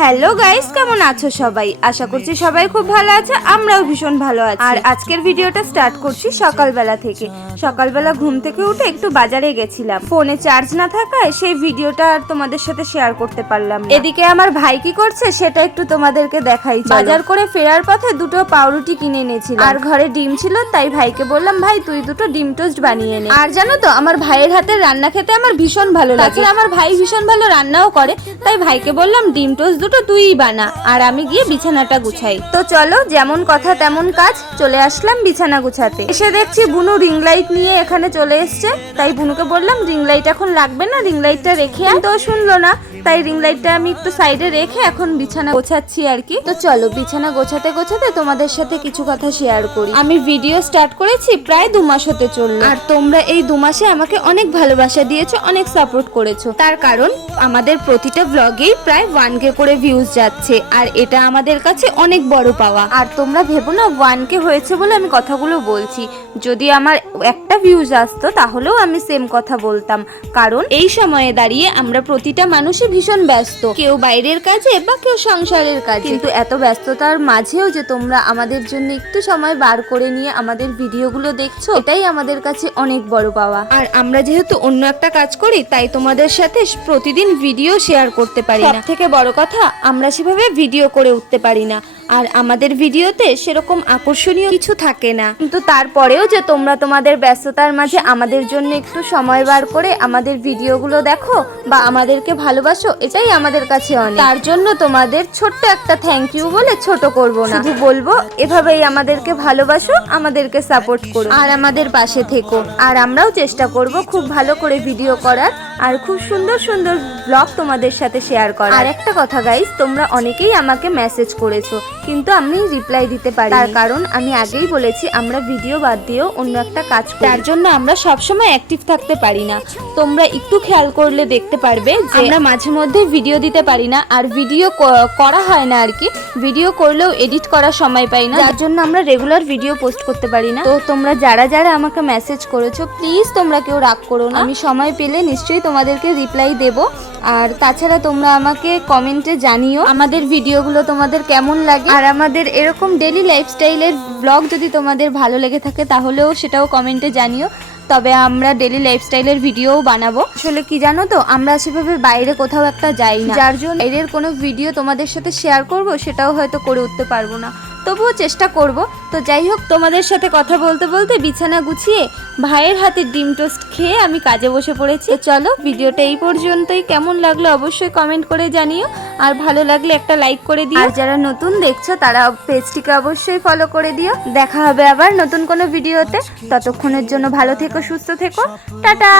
Hello guys, কেমন আছো সবাই? আশা করছি সবাই খুব ভালো আছে, আমরাও ভীষণ ভালো আছি। আর আজকের ভিডিওটা স্টার্ট করছি সকালবেলা থেকে। সকালবেলা ঘুম থেকে উঠে একটু বাজারে গেছিলাম, ফোনে চার্জ না থাকায় সেই ভিডিওটা আর তোমাদের সাথে শেয়ার করতে পারলাম না। এদিকে আমার ভাই কি করছে সেটা একটু তোমাদেরকে দেখাই। বাজার করে ফেরার পথে দুটো পাউরুটি কিনে এনেছিলাম, আর ঘরে ডিম ছিল, তাই ভাইকে বললাম ভাই তুই দুটো ডিম টোস্ট বানিয়ে নে। আর জানো তো আমার ভাইয়ের হাতের রান্না খেতে আমার ভীষণ ভালো লাগে, আমার ভাই ভীষণ ভালো রান্নাও করে, তাই ভাইকে বললাম ডিম টোস্ট দুটো তুইই বানা আর আমি গিয়ে বিছানাটা গুছাই। তো চলো, যেমন কথা তেমন কাজ, চলে আসলাম বিছানা গুছাতে। এসে দেখছি বুনু রিং লাইট নিয়ে এখানে চলে এসছে, তাই বুনুকে বললাম রিং লাইট এখন লাগবে না, রিং লাইটটা রেখে তো শুনলো না, তাই রিং লাইটটা আমি একটু সাইডে রেখে এখন বিছানা গোছাচ্ছি আর কি। তো চলো বিছানা গোছাতে গোছাতে তোমাদের সাথে কিছু কথা শেয়ার করি। আমি ভিডিও স্টার্ট করেছি প্রায় 2 মাস হতে চললো, আর তোমরা এই 2 মাসে আমাকে অনেক ভালোবাসা দিয়েছো, অনেক সাপোর্ট করেছো। তার কারণ আমাদের প্রতিটা ব্লগেই প্রায় 1K করে ভিউজ যাচ্ছে, আর এটা আমাদের কাছে অনেক বড় পাওয়া। আর তোমরা ভেবো না 1K হয়েছে বলে আমি কথাগুলো বলছি, যদি আমার একটা ভিউজ আসতো তাহলেও আমি সেম কথা বলতাম, কারণ এই সময়ে দাঁড়িয়ে আমরা প্রতিটা মানুষই ভীষণ ব্যস্ত, কেউ বাইরের কাজে বা কেউ সংসারের কাজে, কিন্তু এত ব্যস্ততার মাঝেও যে তোমরা আমাদের জন্য একটু সময় বার করে নিয়ে আমাদের ভিডিওগুলো দেখছো, এটাই আমাদের কাছে অনেক বড় পাওয়া। আর আমরা যেহেতু অন্য একটা কাজ করি, তাই তোমাদের সাথে প্রতিদিন ভিডিও শেয়ার করতে পারি না। সবথেকে বড় কথা, আমরা সেভাবে ভিডিও করে উঠতে পারি না, আর আমাদের ভিডিওতে সেরকম আকর্ষণীয় কিছু থাকে না, কিন্তু তারপরেও যে তোমরা তোমাদের ব্যস্ততার মাঝে আমাদের জন্য একটু সময় বার করে আমাদের ভিডিওগুলো দেখো বা আমাদেরকে ভালোবাসো, এটাই আমাদের কাছে অনেক। তার জন্য তোমাদের ছোট্ট একটা থ্যাংক ইউ বলে ছোট করব না, শুধু বলবো এভাবেই আমাদেরকে ভালোবাসো, আমাদেরকে সাপোর্ট করো আর আমাদের পাশে থেকো। আর আমরাও চেষ্টা করব খুব ভালো করে ভিডিও করার আর খুব সুন্দর সুন্দর ব্লগ তোমাদের সাথে শেয়ার করার। আর একটা কথা গাইস, তোমরা অনেকেই আমাকে মেসেজ করেছো, কিন্তু আমি রিপ্লাই দিতে পারি, তার কারণ আমি আগেই বলেছি আমরা ভিডিও বাদ দিয়েও অন্য একটা কাজ করি, তার জন্য আমরা সবসময় অ্যাক্টিভ থাকতে পারি না। তোমরা একটু খেয়াল করলে দেখতে পারবে যে আমরা মাঝে মধ্যে ভিডিও দিতে পারি না, আর ভিডিও করা হয় না আর কি, ভিডিও করলেও এডিট করার সময় পাই না, যার জন্য আমরা রেগুলার ভিডিও পোস্ট করতে পারি না। তো তোমরা যারা যারা আমাকে মেসেজ করেছো, প্লিজ তোমরা কেউ রাগ করো না, আমি সময় পেলে নিশ্চয়ই তোমাদেরকে রিপ্লাই দেব। আর তাছাড়া তোমরা আমাকে কমেন্টে জানিও আমাদের ভিডিওগুলো তোমাদের কেমন লাগে, আর আমাদের এরকম ডেইলি লাইফস্টাইলের ব্লগ যদি তোমাদের ভালো লেগে থাকে তাহলেও সেটাও কমেন্টে জানিও, তবে আমরা ডেইলি লাইফস্টাইলের ভিডিওও বানাবো। আসলে কি জানো তো, আমরা সেভাবে বাইরে কোথাও একটা যাই না, যার জন্য বাইরের কোনো ভিডিও তোমাদের সাথে শেয়ার করব সেটাও হয়তো করে উঠতে পারবো না, তবুও চেষ্টা করব। তো যাই হোক, তোমাদের সাথে কথা বলতে বলতে বিছানা গুছিয়ে ভাইয়ের হাতের ডিম টোস্ট খেয়ে আমি কাজে বসে পড়েছি। চলো ভিডিওটা এই পর্যন্তই, কেমন লাগলো অবশ্যই কমেন্ট করে জানিও, আর ভালো লাগলে একটা লাইক করে দিও, আর যারা নতুন দেখছো তারা পেজটিকে অবশ্যই ফলো করে দিও। দেখা হবে আবার নতুন কোনো ভিডিওতে, ততক্ষণের জন্য ভালো থেকো, সুস্থ থেকো, টাটা।